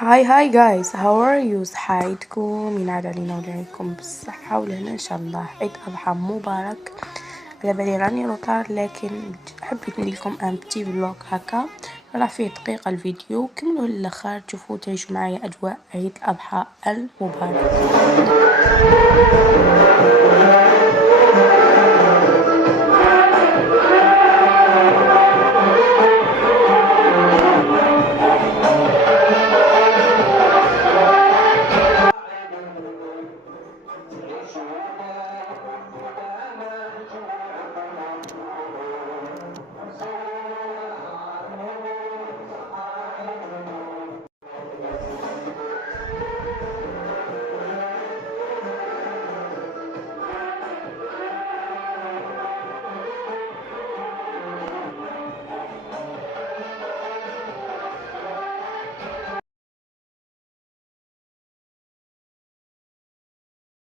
هاي جايز، هاو ار يو؟ صحايتكم ينعاد علينا وعليكم بالصحة والهنا ان شاء الله. عيد اضحى مبارك. على بالي راني روطار، لكن حبيت نديرلكم ان بتي فلوق هكا راح فيه دقيقة الفيديو. كملوا للاخر تشوفوا تعيشوا معايا اجواء عيد الاضحى المبارك.